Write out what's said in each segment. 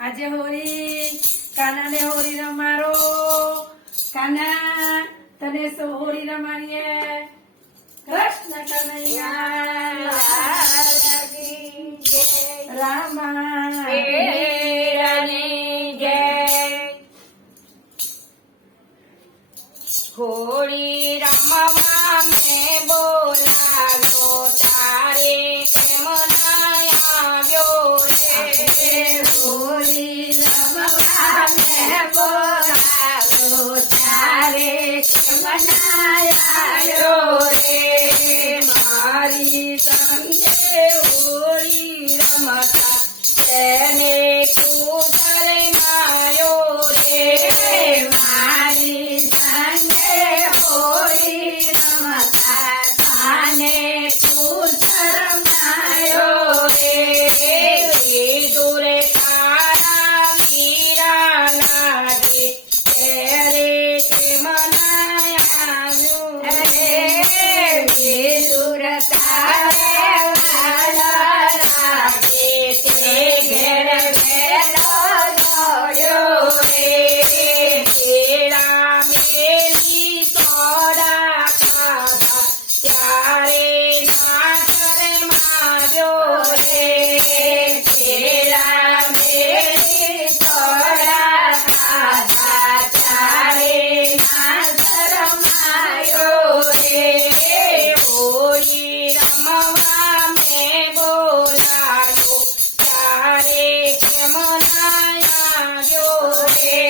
આજે હોળી કાનાને હોળી રમાડો. કાના તને હોળી રમાડીએ. કૃષ્ણ કનૈયા લાલ કી જય. રામા પીરની જય. હોળી રમવા મેં બોલાવ્યો તારે કેમ ના આવ્યો રે. હોળી રમવા મેં બોલાવ્યો તારે કેમ ના આવ્યો રે. મારી સંગે હોળી રમતા તેને તું શરમાયો રે. મારી સંગે હોળી રમતા તાને તું શરમાયો રે. દૂર તારા વીરા લાગે ત્યારે કેમ ના આવ્યો રે. વિદુર તારે વાલા લાગે તે ઘેર વેલો દોડ્યો રે. કેળા મેલી સોડા ખાધા ત્યારે ના શરમાવ્યો રે. કેળા મેરી સોડા ખાધા ત્યારે ના શરમાયો રે. હોળી રમવા મેં બોલાવ્યો ત્યારે કેમ ના આવ્યો રે.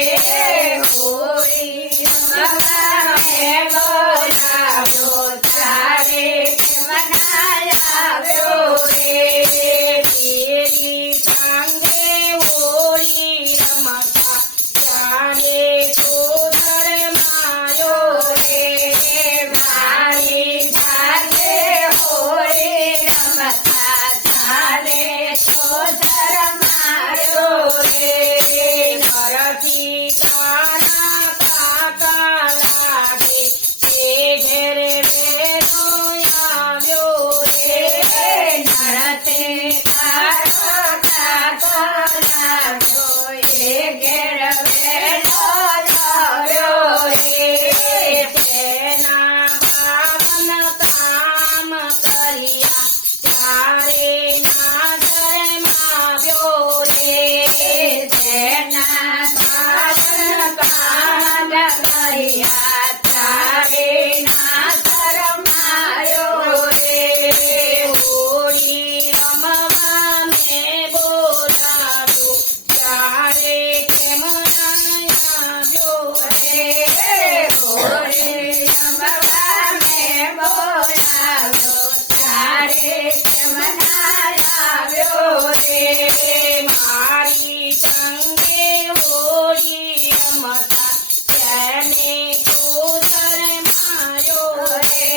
હોળી રમવા મેં બોલાવ્યો તારે કેમ ના આવ્યો રે. તેરી સાંગે હોળી રમતા ત્યારે તો શરમાયો રે. મારી સાથે હોળી રમતા તારે તો શરમાયો રે. ઘરથી કાના કાકા લાગે તે ઘેર વેલો આવ્યો રે. નરતે તારો કાકો લાગ્યો એ ઘેર વેલો દોડ્યો રે. તેના પાવન કામ કર્યા ત્યારે ના શરમાવ્યો રે. તેના પાવન કામ કર્યા તારે ના શરમાયો રે. હોળી રમવા મેં બોલાવ્યો ત્યારે કેમ ના આવ્યો રે. હોળી રમવા મેં બોલાવ્યો તારે કેમ ના આવ્યો રે. મારી સંગે હોળી રમતા તેને તું શરમાયો રે.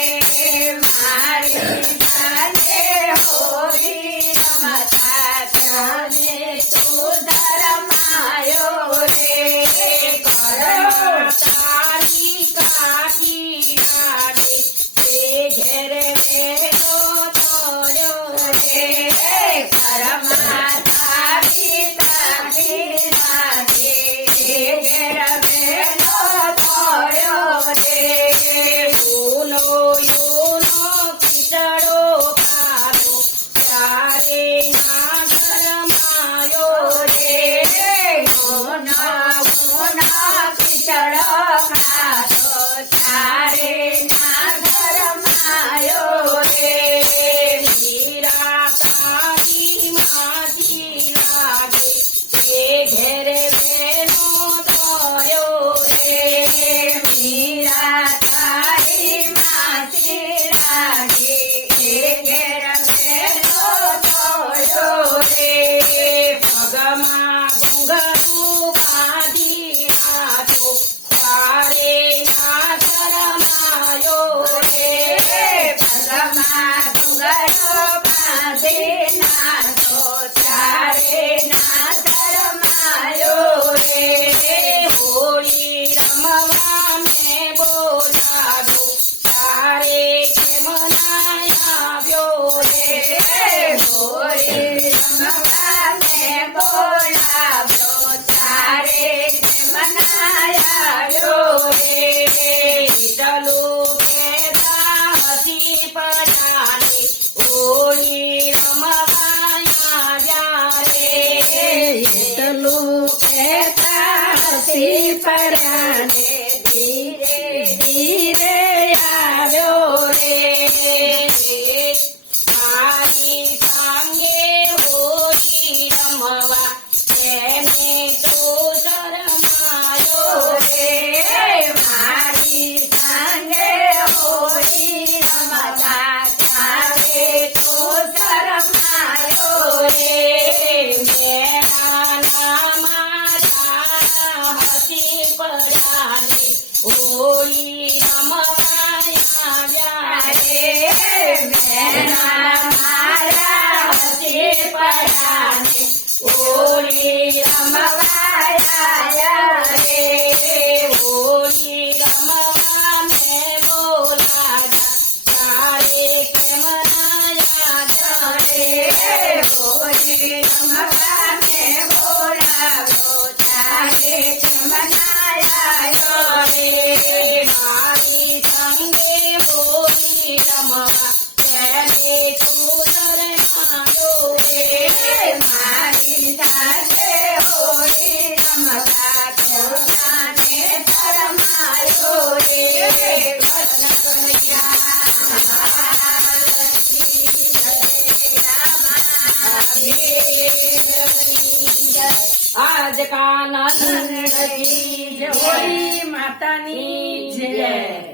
મારી સાથે હોળી રમતા તને તું શરમાયો રે. ઘરમાં તારી કાકી લાગે તે ઘેર વેલો દોડ્યો રે. ઘરમાં તારી કાકી લાગે એ ઘેર વેલો દોડ્યો રે. ઊનો ઊનો ખીચડો ખાધો ત્યારે ના શરમાયો રે. મોના ખીચડો ખાધો તારે ના શરમાયો રે. મીરા કાકી માસી લાગે તે ઘેર વેલો દોડ્યો રે. મીરા તારી માસી લાગે એ ઘેર વેલો દોડ્યો રે. પગમાં ઘૂંઘરું બાંધી નાખ્યો ત્યારે ના શરમાયો આવ્યો રે વિઠ્ઠલું કહેતા હસી પડાને હોળી રમવા આવ્યા રે એટલું કહેતા હસી પરાને ધીરે ધીરે આવ્યો રે મારી સાંગે હોળી રમવા તેને તો શરમાયો રે મારી સાંગે હોળી રમવા ત્યારે તો શરમાયો રે મેળાના મારા હસી પડાને હોળી રમવા આવ્યા રે મેના મારા હસી પડાને હોળી રમવા આવ્યા રે હોળી રમવા મેં બોલાવ્યા તારે કેમ ના યાદ રે હોળી રમવા ને બોલાવ્યો તારે કેમ ના આવ્યો રે મારી સંગે હોળી રમવા તેને તું શરમાયો રે મારી સાથે હોળી રમવા કોનાને શરમાયો રે કૃષ્ણ કનૈયા આજ કાનંદ હોળી માતાની જય